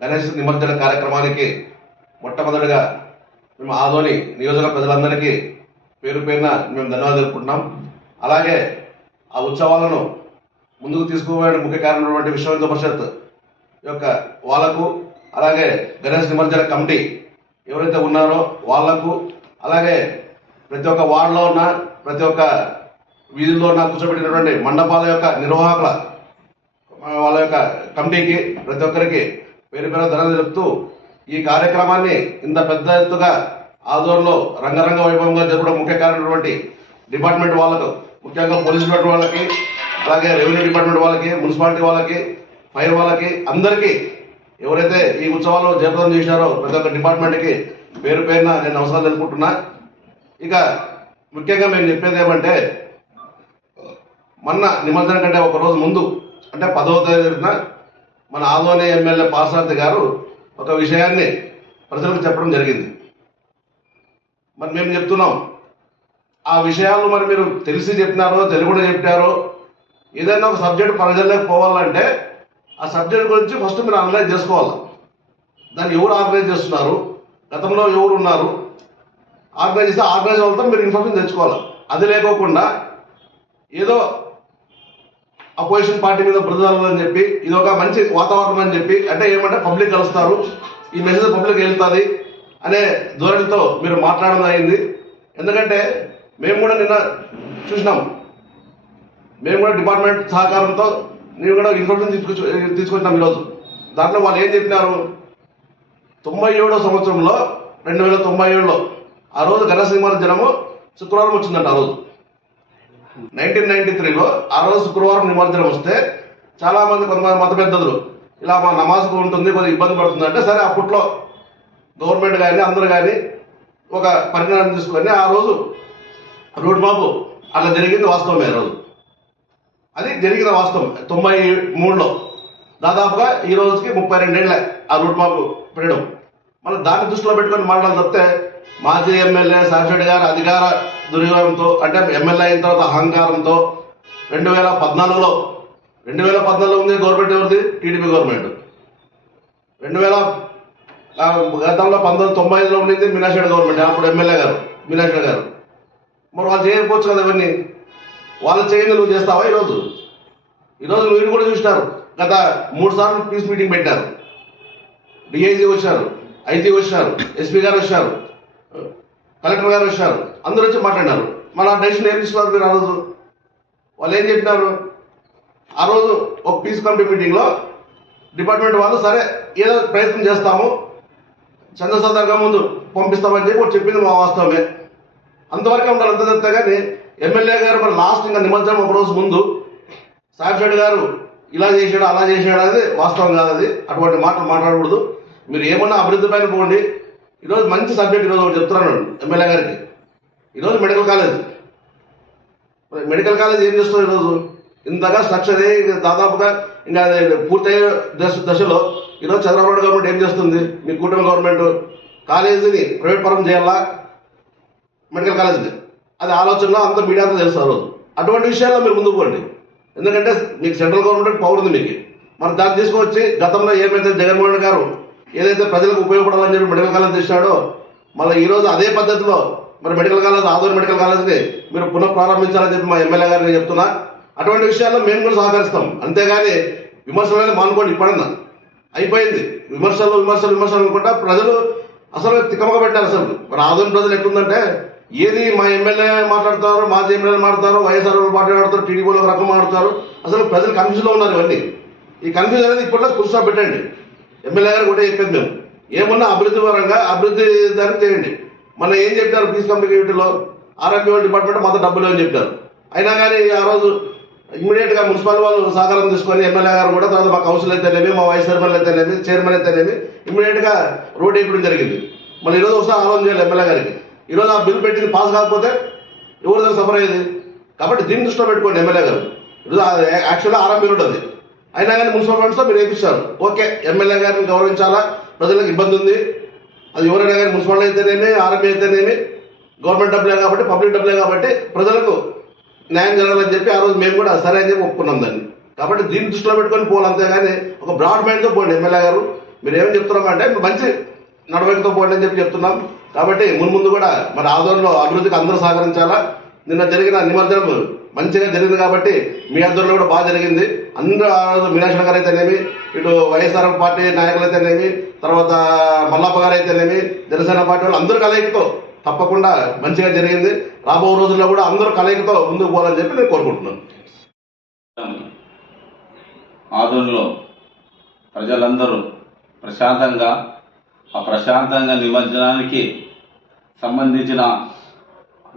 గణేష్ నిమజ్జన కార్యక్రమానికి మొట్టమొదటిగా మేము ఆదోని నియోజక ప్రజలందరికీ పేరు పేరున మేము ధన్యవాదాలు తెలుపుకుంటున్నాం. అలాగే ఆ ఉత్సవాలను ముందుకు తీసుకుపోయే ముఖ్య కారణమైనటువంటి విశ్వ హిందూ పరిషత్ యొక్క వాళ్ళకు అలాగే గణేష్ నిమజ్జన కమిటీ ఎవరైతే ఉన్నారో వాళ్ళకు అలాగే ప్రతి ఒక్క వార్డులో ఉన్న ప్రతి ఒక్క వీధుల్లో ఉన్న కూర్చోబెట్టినటువంటి మండపాల యొక్క నిర్వాహకుల వాళ్ళ యొక్క కమిటీకి ప్రతి ఒక్కరికి పేరు పేరు ధర తెలుపుతూ ఈ కార్యక్రమాన్ని ఇంత పెద్ద ఎత్తుగా ఆదోళనలో రంగరంగ వైభవంగా జరపడం ముఖ్య కారణమైనటువంటి డిపార్ట్మెంట్ వాళ్ళకు ముఖ్యంగా పోలీస్ డిపార్ట్మెంట్ వాళ్ళకి అలాగే రెవెన్యూ డిపార్ట్మెంట్ వాళ్ళకి మున్సిపాలిటీ వాళ్ళకి ఫైర్ వాళ్ళకి అందరికీ ఎవరైతే ఈ ఉత్సవాలు జయప్రదం చేశారో ప్రతి ఒక్క డిపార్ట్మెంట్కి పేరు పేరున నేను అవసరాలు తెలుపుకుంటున్నా. ఇక ముఖ్యంగా మేము చెప్పేది ఏమంటే మొన్న నిమజ్జనం కంటే ఒక రోజు ముందు అంటే పదవ తేదీన మన ఆదోని ఎమ్మెల్యే పాసార్థి గారు ఒక విషయాన్ని ప్రజలకు చెప్పడం జరిగింది. మరి మేము చెప్తున్నాం ఆ విషయాలు మరి మీరు తెలిసి చెప్పినారో తెలుగులో చెప్పారో ఏదైనా ఒక సబ్జెక్ట్ ప్రజల్లోకి పోవాలంటే ఆ సబ్జెక్ట్ గురించి ఫస్ట్ మీరు అనలైజ్ చేసుకోవాలి. దాన్ని ఎవరు ఆర్గనైజ్ చేస్తున్నారు? గతంలో ఎవరు ఉన్నారు? ఆర్గనైజ్ చేస్తే ఆర్గనైజ్ వాళ్ళతో మీరు ఇన్ఫర్మేషన్ తెచ్చుకోవాలి. అది లేకోకుండా ఏదో అపోజిషన్ పార్టీ మీద బృందాలు అని చెప్పి ఇది ఒక మంచి వాతావరణం అని చెప్పి అంటే ఏమంటే పబ్లిక్ కలుస్తారు. ఈ మెసేజ్ పబ్లిక్ వెళ్తుంది అనే ధోరణితో మీరు మాట్లాడడం అయింది ఎందుకంటే మేము కూడా నిన్న చూసినాం. మేము కూడా డిపార్ట్మెంట్ సహకారంతో నేను కూడా ఇన్ఫర్మేషన్ తీసుకొచ్చి తీసుకొచ్చినాం ఈరోజు. దాంట్లో వాళ్ళు ఏం చెప్పినారు? తొంభై ఏడో సంవత్సరంలో రెండు వేల తొంభై ఏడులో ఆ రోజు ఘనసింహాల జనము శుక్రవారం వచ్చిందంట ఆ రోజు. నైన్టీన్ నైన్టీ త్రీలో ఆ రోజు శుక్రవారం నిమజ్జనం వస్తే చాలా మంది కొంతమంది మత పెద్దలు ఇలా మా నమాజ్కు ఉంటుంది కొంచెం ఇబ్బంది పడుతుంది అంటే సరే అప్పట్లో గవర్నమెంట్ కానీ అందరూ కానీ ఒక పరిణామం తీసుకొని ఆ రోజు రోడ్ మాపు అట్లా జరిగింది వాస్తవమే రోజు. అది జరిగిన వాస్తవం. తొంభై మూడులో దాదాపుగా ఈ రోజుకి ముప్పై రెండేళ్ళ ఆ రూట్ మాపు పెట్టడం. మనం దాన్ని దృష్టిలో పెట్టుకొని మాట్లాడాలి తప్పితే మాజీ ఎమ్మెల్యే సాక్షి గారు అధికార దుర్యోగంతో అంటే ఎమ్మెల్యే అయిన తర్వాత అహంకారంతో రెండు వేల పద్నాలుగులో రెండు వేల పద్నాలుగులో ఉంది గవర్నమెంట్ ఎవరిది? TDP government. రెండు వేల గతంలో పంతొమ్మిది తొంభై ఐదులో ఉండింది మీనాక్షి గవర్నమెంట్ అప్పుడు ఎమ్మెల్యే గారు మీనాక్షి గారు. మరి వాళ్ళు చేయకపోవచ్చు కదా ఇవన్నీ? వాళ్ళు చేయండి నువ్వు చేస్తావా ఈరోజు? ఈరోజు మీరు కూడా చూసినారు. గత మూడు సార్లు పీస్ మీటింగ్ పెట్టారు. డిఐజీ వచ్చారు ఐజీ వచ్చారు ఎస్పీ గారు వచ్చారు కలెక్టర్ గారు వచ్చారు. అందరూ వచ్చి మాట్లాడినారు. మన డెసిషన్ ఏం తీసుకున్నారు మీరు ఆ రోజు? వాళ్ళు ఏం చెప్పినారు? ఆ రోజు ఒక పీస్ కమిటీ మీటింగ్లో డిపార్ట్మెంట్ వాళ్ళు సరే ఏదో ప్రయత్నం చేస్తాము. చంద్రశేఖర్ ముందు పంపిస్తామని చెప్పి చెప్పింది మా వాస్తవమే. అంతవరకు ఉండాలి అంత కానీ ఎమ్మెల్యే గారు మరి లాస్ట్ ఇంకా నిమజ్జనం ఒక రోజు ముందు సాక్షి గారు ఇలా చేశాడు అలా చేశాడు అనేది వాస్తవం కాదు అది. అటువంటి మాటలు మాట్లాడకూడదు. మీరు ఏమన్నా అభివృద్ధి పైన పోండి. ఈరోజు మంచి సబ్జెక్ట్ ఈరోజు ఒకటి చెప్తున్నాను ఎమ్మెల్యే గారికి. ఈరోజు మెడికల్ కాలేజ్. మెడికల్ కాలేజ్ ఏం చేస్తున్నారు ఈరోజు? ఇంతగా స్ట్రక్చర్ దాదాపుగా ఇంకా అది పూర్తయ్యే దశ దశలో ఈరోజు చంద్రబాబు గవర్నమెంట్ ఏం చేస్తుంది? మీ కూటమి గవర్నమెంట్ కాలేజీని ప్రైవేట్ పరం చేయాలా? మెడికల్ కాలేజీని. అది ఆలోచనలో అంత మీడియా అంతా తెలుసు ఆ రోజు. అటువంటి విషయాల్లో మీరు ముందుకు పోండి. ఎందుకంటే మీకు సెంట్రల్ గవర్నమెంట్ పవర్ ఉంది మీకు. మరి దాన్ని తీసుకొచ్చి గతంలో ఏమైతే జగన్మోహన్ గారు ఏదైతే ప్రజలకు ఉపయోగపడాలని చెప్పి మెడికల్ కాలేజ్ తెచ్చినాడో మళ్ళీ ఈ రోజు అదే పద్ధతిలో మరి మెడికల్ కాలేజ్ ఆదోని మెడికల్ కాలేజ్ని మీరు పునః ప్రారంభించాలని చెప్పి మా ఎమ్మెల్యే గారు నేను చెప్తున్నా. అటువంటి విషయాల్లో మేము కూడా సహకరిస్తాం. అంతేగాని విమర్శలు అనేది మానుకోండి ఇప్పుడన్నా అయిపోయింది. విమర్శలు విమర్శలు విమర్శలు అనుకుంటా ప్రజలు అసలు తికమక పెట్టారు అసలు. మరి ఆదోని ప్రజలు ఎట్లుందంటే ఏది మా ఎమ్మెల్యే మాట్లాడతారు మాజీ ఎమ్మెల్యే మాట్లాడతారు వైఎస్ఆర్ మాట్లాడతారు టీడీపీలో రకం మాట్లాడతారు అసలు ప్రజలు కన్ఫ్యూజ్లో ఉన్నారు ఇవన్నీ. ఈ కన్ఫ్యూజ్ అనేది ఇప్పట్లో కుర్చో పెట్టండి. ఎమ్మెల్యే గారు కూడా చెప్పేది మేము. ఏమన్నా అభివృద్ధి పరంగా అభివృద్ధి దాన్ని చేయండి. మన ఏం చెప్పారు పీస్ కమ్యూనిటీలో ఆరోగ్య డిపార్ట్మెంట్ మొత్తం డబ్బులు అని చెప్పారు. అయినా కానీ ఆ రోజు ఇమీడియట్గా మున్సిపల్ వాళ్ళు సహకారం తీసుకొని ఎమ్మెల్యే గారు కూడా తర్వాత మా కౌన్సిల్ అయితేనేమి మా వైస్ చైర్మన్ అయితేనేమి చైర్మన్ అయితేనేమి ఇమీడియట్గా రోడ్ వేయడం జరిగింది. మళ్ళీ ఈరోజు ఒకసారి ఆలోచన చేయాలి ఎమ్మెల్యే గారికి. ఈరోజు ఆ బిల్ పెట్టింది పాస్ కాకపోతే ఎవరు సఫర్ అయ్యేది? కాబట్టి దీన్ని దృష్టిలో పెట్టుకోండి ఎమ్మెల్యే గారు. ఈరోజు యాక్చువల్గా ఆర్ఎంపీ ఉంటుంది అయినా కానీ మున్సిపల్ ఫండ్స్తో మీరు వేయించారు ఓకే ఎమ్మెల్యే గారిని గౌరవించాలా? ప్రజలకు ఇబ్బంది ఉంది. అది ఎవరైనా కానీ మున్సిపల్ అయితేనేమి ఆర్మీ అయితేనేమి గవర్నమెంట్ డబ్బులే కాబట్టి పబ్లిక్ డబ్బులే కాబట్టి ప్రజలకు న్యాయం జరగాలని చెప్పి ఆ రోజు మేము కూడా సరే అని చెప్పి ఒప్పుకున్నాం దాన్ని. కాబట్టి దీన్ని దృష్టిలో పెట్టుకొని పోవాలి అంతేగాని ఒక బ్రాడ్ మైండ్తో పోండి ఎమ్మెల్యే గారు. మీరు ఏం చెప్తున్నామంటే మంచి నడవడికతో పోండి అని చెప్పి చెప్తున్నాం. కాబట్టి ముందు ముందు కూడా మన ఆధ్వర్యంలో అభివృద్ధికి అందరూ సహకరించాలా? నిన్న జరిగిన నిమజ్జనం మంచిగా జరిగింది కాబట్టి మీ ఆధ్వర్యంలో కూడా బాగా జరిగింది. అందరూ ఆ రోజు మీనాక్షి గారు అయితేనేమి ఇటు వైఎస్ఆర్ పార్టీ నాయకులు అయితేనేమి తర్వాత మల్లప్ప గారు అయితేనేమి జనసేన పార్టీ వాళ్ళు అందరూ కలయికతో తప్పకుండా మంచిగా జరిగింది. రాబో రోజుల్లో కూడా అందరూ కలయికతో ముందుకు పోవాలని చెప్పి నేను కోరుకుంటున్నాను. ఆధునలో ప్రజలందరూ ప్రశాంతంగా ఆ ప్రశాంతంగా నిమజ్జనానికి సంబంధించిన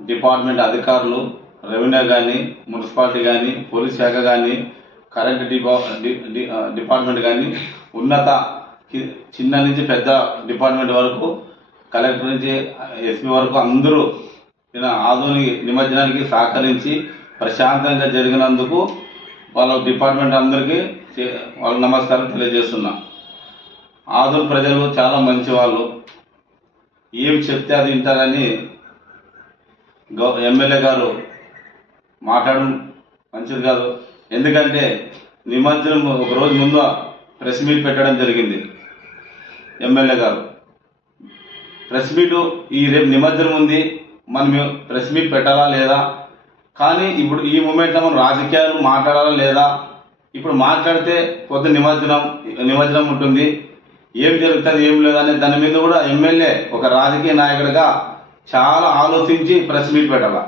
డిపార్ట్మెంట్ అధికారులు రెవెన్యూ కానీ మున్సిపాలిటీ కానీ పోలీస్ శాఖ కానీ కరెంట్ డిపా డిపార్ట్మెంట్ కానీ ఉన్నత చిన్న నుంచి పెద్ద డిపార్ట్మెంట్ వరకు కలెక్టర్ నుంచి ఎస్పీ వరకు అందరూ ఆధుని నిమజ్జనానికి సహకరించి ప్రశాంతంగా జరిగినందుకు వాళ్ళ డిపార్ట్మెంట్ అందరికీ చే- వాళ్ళ నమస్కారం తెలియజేస్తున్నా. ఆధున ప్రజలు చాలా మంచి వాళ్ళు ఏం చెప్తే అది వింటారని గౌ ఎమ్మెల్యే గారు మాట్లాడడం మంచిది కాదు. ఎందుకంటే నిమజ్జనం ఒక రోజు ముందు ప్రెస్ మీట్ పెట్టడం జరిగింది. ఎమ్మెల్యే గారు. ప్రెస్ మీట్ ఈ రేపు నిమజ్జనం ఉంది. మనం ప్రెస్ మీట్ పెట్టాలా లేదా? కానీ ఇప్పుడు ఈ మూమెంట్లో మనం రాజకీయాలు మాట్లాడాలా లేదా? ఇప్పుడు మాట్లాడితే కొత్త నిమజ్జనం నిమజ్జనం ఉంటుంది. ఏం జరుగుతుంది ఏం లేదు అనే దాని మీద కూడా ఎమ్మెల్యే ఒక రాజకీయ నాయకుడిగా చాలా ఆలోచించి ప్రెస్ మీట్ పెట్టాలా?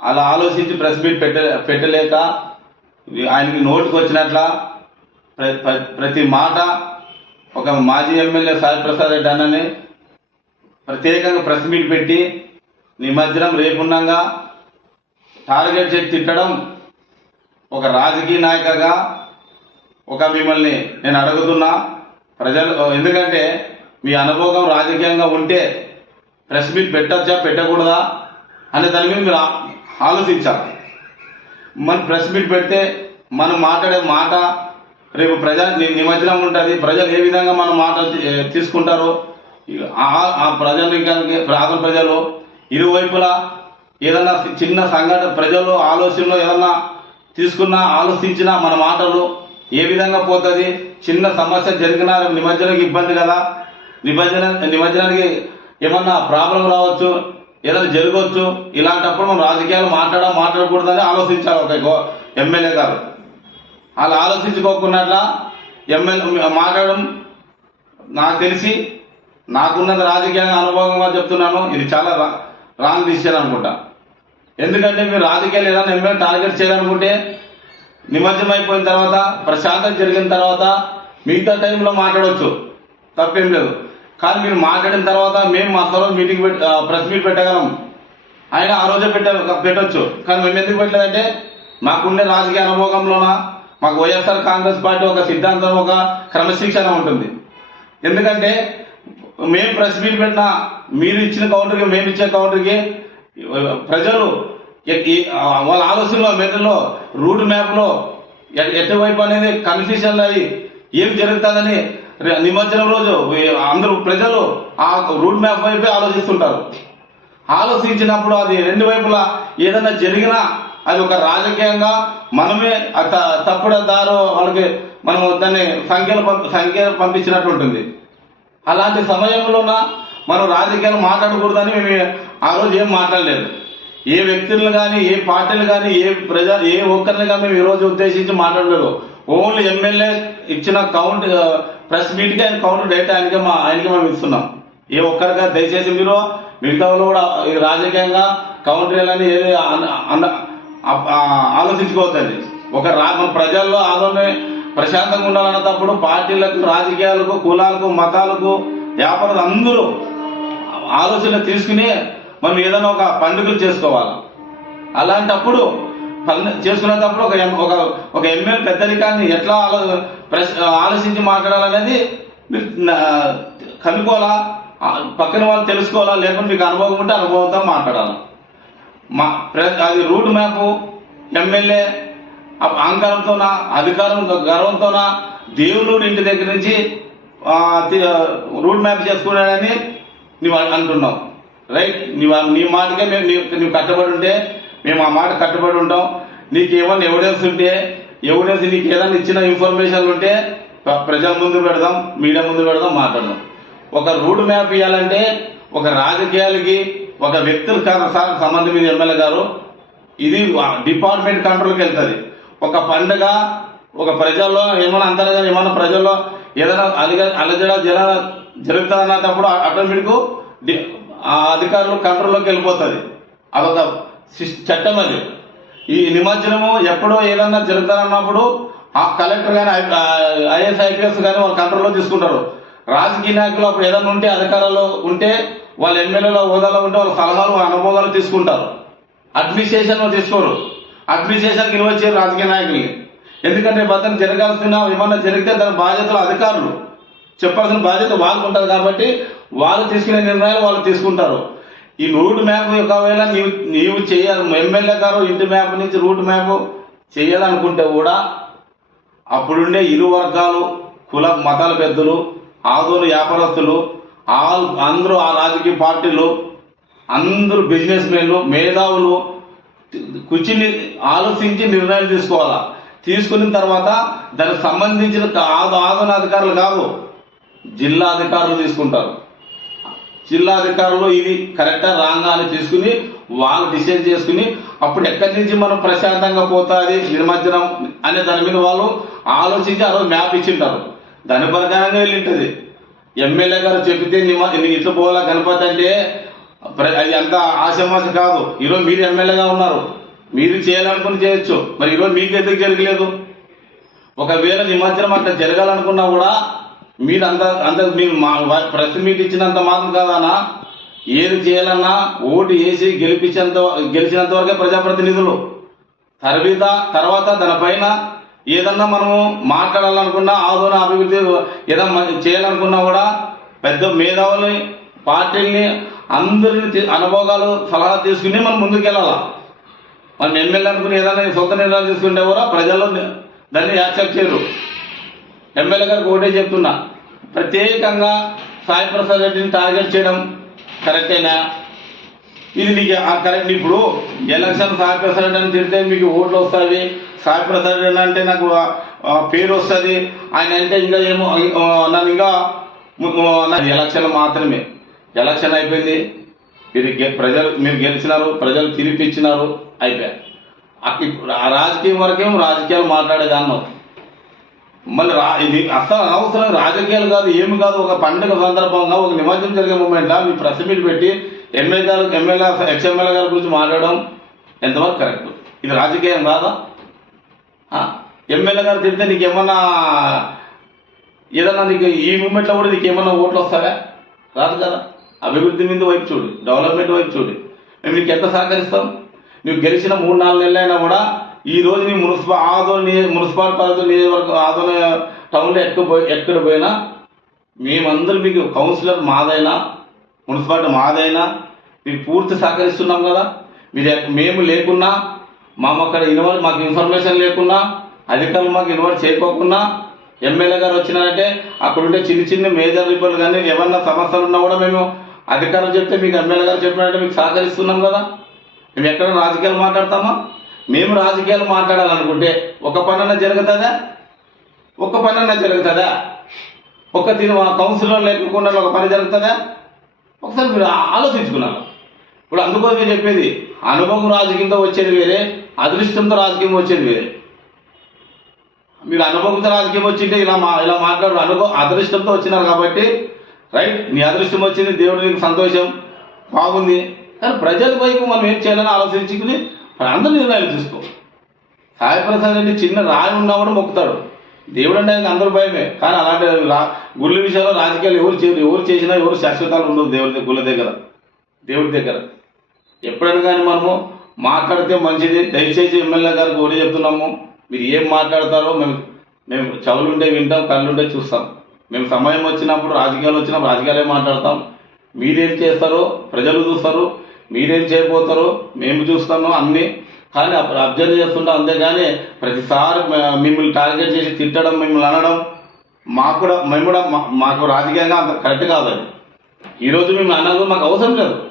అలా ఆలోచించి ప్రెస్ మీట్ పెట్ట పెట్టలేక ఆయనకి నోటుకు వచ్చినట్ల ప్రతి మాట ఒక మాజీ ఎమ్మెల్యే సాయి ప్రసాద్ రెడ్డి అన్నని ప్రత్యేకంగా ప్రెస్ మీట్ పెట్టి నిమజ్జనం రేపుండంగా టార్గెట్ చేసి తిట్టడం ఒక రాజకీయ నాయకగా ఒక మిమ్మల్ని నేను అడుగుతున్నా. ప్రజలు ఎందుకంటే మీ అనుభవం రాజకీయంగా ఉంటే ప్రెస్ మీట్ పెట్టచ్చా పెట్టకూడదా అనే దాని మీద మీరు ఆలోచించాలి. మన ప్రెస్ మీట్ పెడితే మనం మాట్లాడే మాట రేపు ప్రజా నిమజ్జనం ఉంటుంది. ప్రజలు ఏ విధంగా మన మాట తీసుకుంటారో ఆ- ఆ ప్రజలు ఇంకా ప్రాంత ప్రజలు ఇరువైపులా ఏదన్నా చిన్న సంఘటన ప్రజలు ఆలోచనలో ఏదన్నా తీసుకున్నా ఆలోచించినా మన మాటలు ఏ విధంగా పోతుంది? చిన్న సమస్య జరిగినా నిమజ్జనానికి ఇబ్బంది కదా? నిమజ్జన నిమజ్జనానికి ఏమన్నా ప్రాబ్లం రావచ్చు? ఏదైనా జరగవచ్చు ఇలాంటప్పుడు మనం రాజకీయాలు మాట్లాడడం మాట్లాడకూడదని ఆలోచించాలి ఒక గో- ఎమ్మెల్యే గారు. అలా ఆలోచించుకోకున్నట్లా ఎమ్మెల్యే మాట్లాడడం నాకు తెలిసి నాకున్నది రాజకీయ అనుభవంగా చెప్తున్నాను. ఇది చాలా రా- రాంగ్ డిసిషన్ అనుకుంటా. ఎందుకంటే మీరు రాజకీయాలు ఏదైనా ఎమ్మెల్యే టార్గెట్ చేయాలనుకుంటే నిమజ్జనం అయిపోయిన తర్వాత ప్రశాంతం జరిగిన తర్వాత మిగతా టైంలో మాట్లాడవచ్చు తప్పేం లేదు. కానీ మీరు మాట్లాడిన తర్వాత మేము మా తర్వాత మీటింగ్ ప్రెస్ మీట్ పెట్టగలం. ఆయన ఆ రోజే పెట్ట కానీ మేము ఎందుకు పెట్టలేదంటే మాకుండే రాజకీయ అనుభవంలోన మాకు వైఎస్ఆర్ కాంగ్రెస్ పార్టీ ఒక సిద్ధాంతం ఒక క్రమశిక్షణ ఉంటుంది. ఎందుకంటే మేము ప్రెస్ మీట్ పెట్టినా మీరు ఇచ్చిన కౌంటర్కి మేము ఇచ్చే కౌంటర్కి ప్రజలు ఎ- వాళ్ళ ఆలోచనలో మెదడులో రూట్ మ్యాప్లో ఎ- ఎటువైపు అనేది కన్ఫ్యూజన్ అయ్యి ఏం జరుగుతుందని నిమజ్జనం రోజు అందరూ ప్రజలు ఆ రూట్ మ్యాప్ వైపే ఆలోచిస్తుంటారు. ఆలోచించినప్పుడు అది రెండు వైపులా ఏదైనా జరిగినా అది ఒక రాజకీయంగా మనమే ఆ తప్పుడు దారు వాళ్ళకి మనం దాన్ని సంఖ్యలు పంప సంఖ్యలు పంపించినట్టు ఉంటుంది అలాంటి సమయంలోన మనం రాజకీయాలు మాట్లాడకూడదని మేము ఆ రోజు ఏం మాట్లాడలేదు. ఏ వ్యక్తులను కానీ ఏ పార్టీలు కానీ ఏ ప్రజా ఏ ఒక్కరిని కానీ మేము ఈ రోజు ఉద్దేశించి మాట్లాడలేదు. ఓన్లీ ఎమ్మెల్యే ఇచ్చిన కౌంట్ ప్రెస్ మీట్కి ఆయన కౌంటర్ డైరెక్ట్ ఆయనకి మా ఆయనకి మేము ఇస్తున్నాం. ఏ ఒక్కరిగా దయచేసి మీరు మిగతా కూడా రాజకీయంగా కౌంటర్ అని ఏది ఆలోచించుకోవద్దండి. ఒక రా మన ప్రజల్లో ఆలోచన ప్రశాంతంగా ఉండాలన్నప్పుడు పార్టీలకు రాజకీయాలకు కులాలకు మతాలకు వ్యాపారాలు అందరూ ఆలోచన తీసుకుని మనం ఏదైనా ఒక పండుగలు చేసుకోవాలి. అలాంటప్పుడు పన్ను- చేసుకునేటప్పుడు ఒక ఒక ఒక ఎమ్మెల్యే పెద్దరికాన్ని ఎట్లా ఆలోచించి మాట్లాడాలనేది మీరు కనుక్కోవాలా? పక్కన వాళ్ళు తెలుసుకోవాలా? లేకుంటే మీకు అనుభవం ఉంటే అనుభవంతో మాట్లాడాలి? మా ప్ర- అది రూట్ మ్యాప్ ఎమ్మెల్యే అహంకారంతోనా అధికారం గర్వంతోనా దేవుడు ఇంటి దగ్గర నుంచి రూట్ మ్యాప్ చేసుకున్నాడని నువ్వు అంటున్నావు. రైట్? నీ నీ మాటకే మేము నీ- కట్టుబడి ఉంటే మేము ఆ మాట కట్టుబడి ఉంటాం. నీకు ఏమన్నా ఎవిడెన్స్ ఉంటే ఎవిడెన్స్ నీకు ఏదైనా ఇచ్చిన ఇన్ఫర్మేషన్ ఉంటే ప్రజల ముందు పెడదాం మీడియా ముందు పెడదాం మాట్లాడదాం. ఒక రూట్ మ్యాప్ ఇవ్వాలంటే ఒక రాజకీయాలకి ఒక వ్యక్తులు సార్ సంబంధం ఎమ్మెల్యే గారు ఇది డిపార్ట్మెంట్ కంట్రోల్కి వెళ్తుంది. ఒక పండగ ఒక ప్రజల్లో ఏమైనా అంతర్గా ఏమైనా ప్రజల్లో ఏదైనా అలగ అలజడ జల జరుగుతుందన్నప్పుడు ఆటోమేటిక్ ఆ అధికారులు కంట్రోల్లోకి వెళ్ళిపోతుంది. అదొక చట్టం అది ఈ నిమజ్జనము ఎప్పుడో ఏదన్నా జరుగుతారన్నప్పుడు ఆ కలెక్టర్ కానీ ఐఎస్ ఐపీఎస్ కానీ వాళ్ళు కంట్రోల్లో తీసుకుంటారు. రాజకీయ నాయకులు అప్పుడు ఏదైనా ఉంటే అధికారంలో ఉంటే వాళ్ళ ఎమ్మెల్యేల హోదాలో ఉంటే వాళ్ళ సలహాలు అనుభవాలు తీసుకుంటారు. అడ్మినిస్ట్రేషన్ తీసుకోరు. అడ్మినిస్ట్రేషన్కి ఇన్వెస్ట్ చేయరు రాజకీయ నాయకుల్ని. ఎందుకంటే భద్రం జరగాల్సిన ఏమన్నా జరిగితే దాని బాధ్యతలు అధికారులు. చెప్పాల్సిన బాధ్యత వాళ్ళకు ఉంటుంది కాబట్టి వాళ్ళు తీసుకునే నిర్ణయాలు వాళ్ళు తీసుకుంటారు. ఈ రూట్ మ్యాప్ ఒకవేళ నీవు నీవు చేయాలి ఎమ్మెల్యే గారు ఇంటి మ్యాప్ నుంచి రూట్ మ్యాప్ చేయాలనుకుంటే కూడా అప్పుడుండే ఇరు వర్గాలు కుల మతాల పెద్దలు ఆదోలు వ్యాపారస్తులు ఆల్ అందరూ ఆ రాజకీయ పార్టీలు అందరూ బిజినెస్ మెన్లు మేధావులు కూర్చుని ఆలోచించి నిర్ణయం తీసుకోవాలా? తీసుకున్న తర్వాత దానికి సంబంధించిన ఆదు ఆదోన అధికారులు కాదు జిల్లా అధికారులు తీసుకుంటారు. జిల్లా అధికారులు ఇది కరెక్టా రాంగా అని తీసుకుని వాళ్ళు డిసైడ్ చేసుకుని అప్పుడు ఎక్కడి నుంచి మనం ప్రశాంతంగా పోతుంది నిమజ్జనం అనే దాని మీద వాళ్ళు ఆలోచించి ఆ రోజు మ్యాప్ ఇచ్చింటారు. దాని ప్రకారంగా వెళ్ళింటది. ఎమ్మెల్యే గారు చెప్తే నిమ నీకు ఇట్లా పోవాలా గణపతి అంటే ప్ర- అది అంత ఆశమాస కాదు. ఈరోజు మీరు ఎమ్మెల్యేగా ఉన్నారు. మీరు చేయాలనుకుని చేయొచ్చు. మరి ఈరోజు మీకు ఎందుకు జరగలేదు? ఒకవేళ నిమజ్జనం అట్లా జరగాలనుకున్నా కూడా మీరు అంత అంత మీరు మా ప్రెస్ మీట్ ఇచ్చినంత మాత్రం కాదన్నా. ఏది చేయాలన్నా ఓటు వేసి గెలిపించేంత గెలిచినంత వరకే ప్రజాప్రతినిధులు. తర్వాత తర్వాత దానిపైన ఏదన్నా మనము మాట్లాడాలనుకున్నా ఆదోన అభివృద్ధి ఏదన్నా మన- చేయాలనుకున్నా కూడా పెద్ద మేధావుల్ని పార్టీల్ని అందరిని అనుభోగాలు సలహా తీసుకుని మనం ముందుకెళ్ళాలా? మనం ఎమ్మెల్యే అనుకుని ఏదైనా సొంత నిర్ణయాలు తీసుకుంటే కూడా ప్రజలు దాన్ని యాక్సెప్ట్ చేయరు. ఎమ్మెల్యే గారికి ఒకటే చెప్తున్నా. ప్రత్యేకంగా సాయి ప్రసాద్ రెడ్డిని టార్గెట్ చేయడం కరెక్టేనా ఇది నీకు ఆ కరెక్ట్ ఇప్పుడు ఎలక్షన్ సాయి ప్రసాద్ రెడ్డి అని తిడితే మీకు ఓట్లు వస్తాయి. సాయి ప్రసాద్ రెడ్డి అంటే నాకు పేరు వస్తుంది. ఆయన అంటే ఇంకా ఏమో నన్ను ఇంకా నా ఎలక్షన్ మాత్రమే. ఎలక్షన్ అయిపోయింది. మీరు గె- ప్రజలు మీరు గెలిచినారు ప్రజలు తీర్పు ఇచ్చినారు అయిపోయా ఆ రాజకీయం వరకేమో రాజకీయాలు మాట్లాడేదాన్ని మళ్ళీ రా ఇది అసలు అనవసరం రాజకీయాలు కాదు ఏమి కాదు ఒక పండుగ సందర్భంగా ఒక నిమజ్జనం జరిగే మూమెంట్ మీ ప్రెస్ మీట్ పెట్టి ఎమ్మెల్యే గారు ఎమ్మెల్యే ఎక్స్ గారి గురించి మాట్లాడడం ఎంతవరకు కరెక్ట్ ఇది రాజకీయం కాదా? ఎమ్మెల్యే గారు తిడితే నీకు ఏమన్నా ఏదన్నా నీకు ఈ మూమెంట్లో కూడా నీకు ఏమన్నా ఓట్లు వస్తాయా? రాదు కదా. అభివృద్ధి మీద వైపు చూడు డెవలప్మెంట్ వైపు చూడు. మేము నీకు ఎంత సహకరిస్తాం? నువ్వు గెలిచిన మూడు నాలుగు నెలలైనా కూడా ఈ రోజు నీ మున్సిపల్ ఆదోళన నియోజ- మున్సిపల్ పరిధి నియోజకవర్గం ఆదోళన టౌన్లో ఎక్కడ పోయి ఎక్కడ పోయినా మేమందరూ మీకు కౌన్సిలర్ మాదైనా మున్సిపాలిటీ మాదైనా మీకు పూర్తి సహకరిస్తున్నాం కదా. మీరు మేము లేకున్నా మాకు అక్కడ ఇన్వాల్వ్ మాకు ఇన్ఫర్మేషన్ లేకున్నా అధికారులు మాకు ఇన్వాల్వ్ చేయకోకుండా ఎమ్మెల్యే గారు వచ్చినారంటే అక్కడ ఉండే చిన్న చిన్న మేజర్ రిపోర్ట్లు కానీ ఏమన్నా సమస్యలు ఉన్నా కూడా మేము అధికారులు చెప్తే మీకు ఎమ్మెల్యే గారు చెప్పినట్టే మీకు సహకరిస్తున్నాం కదా. మేము ఎక్కడ రాజకీయాలు మాట్లాడతామా? మేము రాజకీయాలు మాట్లాడాలనుకుంటే ఒక పనన్నా జరుగుతుందా? ఒక పనన్నా జరుగుతుందా? ఒక తిన కౌన్సిలర్ లేకుండా ఒక పని జరుగుతుందా? ఒకసారి మీరు ఆలోచించుకున్నాను ఆలోచించుకున్నారు. ఇప్పుడు నేను చెప్పేది అనుభవం రాజకీయంతో వచ్చేది వేరే అదృష్టంతో రాజకీయం వచ్చేది వేరే. మీరు అనుభవంతో రాజకీయం వచ్చింటే ఇలా మా ఇలా మాట్లాడు అనుభవం అదృష్టంతో వచ్చినారు కాబట్టి రైట్ నీ అదృష్టం వచ్చింది దేవుడు నీకు సంతోషం బాగుంది. కానీ ప్రజల వైపు మనం ఏం చేయాలని ఆలోచించుకుని అందరూ నిర్ణయాలు తీసుకో. సాయిప్రసాద్ అంటే రెడ్డి చిన్న రాయి ఉన్నా కూడా మొక్కుతాడు. దేవుడు అంటే ఆయన అందరూ భయమే. కానీ అలాంటి రా గుళ్ళ విషయాల్లో రాజకీయాలు ఎవరు చేయరు ఎవరు చేసినా ఎవరు శాశ్వతాలు ఉండవు దేవుడి గుళ్ళ దగ్గర. దేవుడి దగ్గర. ఎప్పుడైనా కానీ మనము మాట్లాడితే మంచిది. దయచేసి ఎమ్మెల్యే గారికి ఒకటి చెప్తున్నాము. మీరు ఏం మాట్లాడతారో మేము మేము చెవులుంటే వింటాం కళ్ళుంటే చూస్తాం. మేము సమయం వచ్చినప్పుడు రాజకీయాలు వచ్చినప్పుడు రాజకీయాలే మాట్లాడతాం. మీరేం చేస్తారో ప్రజలు చూస్తారు. మీరేం చేయబోతారో మేము చూస్తాము అన్నీ. కానీ అప్పుడు అబ్జర్వ్ చేస్తుంటాం అంతేగాని ప్రతిసారి మిమ్మల్ని టార్గెట్ చేసి తిట్టడం మిమ్మల్ని అనడం మాకు కూడా మేము కూడా మా- మాకు రాజకీయంగా అంత కరెక్ట్ కాదు ఈరోజు మేము అన్నది మాకు అవసరం లేదు.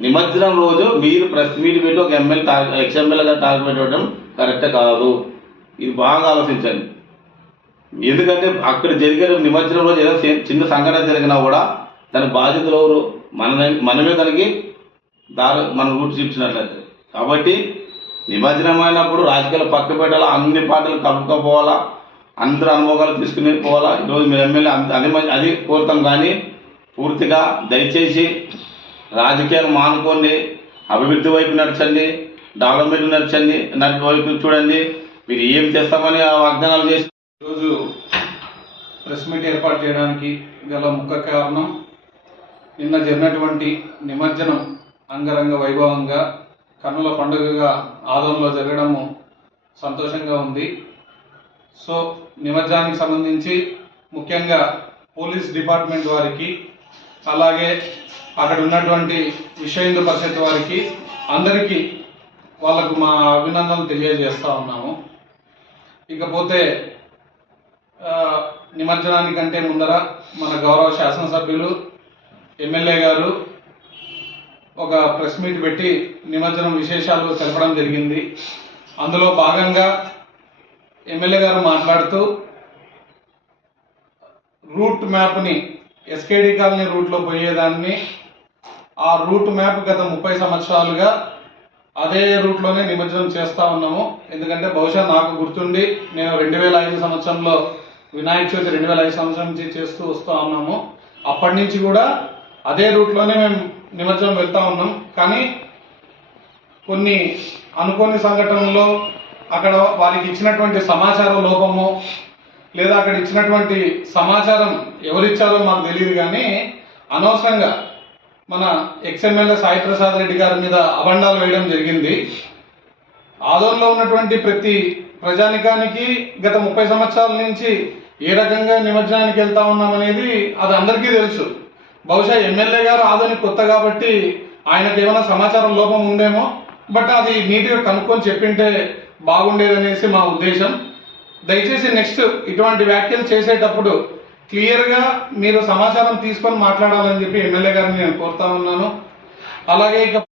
నిమజ్జనం రోజు మీరు ప్రెస్ మీట్ పెట్టి ఒక ఎమ్మెల్యే టార్ ఎక్స్ఎమ్మెల్యేగా టార్గెట్ పెట్టడం కరెక్ట్ కాదు. ఇది బాగా ఆలోచించండి. ఎందుకంటే అక్కడ జరిగిన నిమజ్జనం రోజు ఏదో చిన్న సంఘటన జరిగినా కూడా దాని బాధ్యతలు ఎవరు? మన మనమే దానికి దారి మన రూట్ చూపించినట్లయితే. కాబట్టి నిమజ్జనం అయినప్పుడు రాజకీయాలు పక్క పెట్టాలా అన్ని పార్టీలు కలుపుకోపోవాలా అందరి అనుభవాలు తీసుకుని పోవాలా. ఈరోజు మీరు ఎమ్మెల్యే అంత- అది అది కోరుతాం కానీ పూర్తిగా దయచేసి రాజకీయాలు మానుకోండి అభివృద్ధి వైపు నడచండి డెవలప్మెంట్ నడచండి నడి వైపు చూడండి. మీరు ఏం చేస్తామని ఆ వాగ్దానాలు చేసి ఈరోజు ప్రెస్ మీట్ ఏర్పాటు చేయడానికి గల ముఖ్య కారణం నిన్న జరిగినటువంటి నిమజ్జనం అంగరంగ వైభవంగా కన్నుల పండుగగా ఆదంలో జరగడము సంతోషంగా ఉంది. సో నిమజ్జనానికి సంబంధించి ముఖ్యంగా పోలీస్ డిపార్ట్మెంట్ వారికి అలాగే అక్కడ ఉన్నటువంటి విషయంలో పరిషత్ వారికి అందరికీ వాళ్ళకు మా అభినందనలు తెలియజేస్తూ ఉన్నాము. ఇకపోతే నిమజ్జనానికంటే ముందర మన గౌరవ శాసనసభ్యులు ఎమ్మెల్యే గారు ఒక ప్రెస్ మీట్ పెట్టి నిమజ్జనం విశేషాలు తెలపడం జరిగింది. అందులో భాగంగా ఎమ్మెల్యే గారు మాట్లాడుతూ రూట్ మ్యాప్ని ఎస్కేడి కాలనీ రూట్లో పోయేదాన్ని. ఆ రూట్ మ్యాప్ గత ముప్పై సంవత్సరాలుగా అదే రూట్లోనే నిమజ్జనం చేస్తా ఉన్నాము. ఎందుకంటే బహుశా నాకు గుర్తుండి నేను రెండు వేల ఐదు సంవత్సరంలో వినాయక చవితి రెండు వేల ఐదు సంవత్సరం నుంచి చేస్తూ వస్తూ ఉన్నాము. అప్పటి నుంచి కూడా అదే రూట్లోనే మేము నిమజ్జనం వెళ్తా ఉన్నాం. కానీ కొన్ని అనుకోని సంఘటనలో అక్కడ వారికి ఇచ్చినటువంటి సమాచార లోపము లేదా అక్కడ ఇచ్చినటువంటి సమాచారం ఎవరిచ్చారో మాకు తెలియదు కానీ అనవసరంగా మన ఎక్స్ఎమ్మెల్యే సాయి ప్రసాద్ రెడ్డి గారి మీద అబండాలు వేయడం జరిగింది. ఆదోన్లో ఉన్నటువంటి ప్రతి ప్రజానికానికి గత ముప్పై సంవత్సరాల నుంచి ఏ రకంగా నిమజ్జనానికి వెళ్తా ఉన్నామనేది అది అందరికీ తెలుసు. బహుశా ఎమ్మెల్యే గారు ఆదని కొత్త కాబట్టి ఆయనకు ఏమైనా సమాచారం లోపం ఉందేమో బట్ అది నీట్గా కనుక్కొని చెప్పింటే బాగుండేదనేసి మా ఉద్దేశం. దయచేసి నెక్స్ట్ ఇటువంటి వ్యాఖ్యలు చేసేటప్పుడు క్లియర్గా మీరు సమాచారం తీసుకొని మాట్లాడాలని చెప్పి ఎమ్మెల్యే గారిని నేను కోరుతా ఉన్నాను. అలాగే ఇక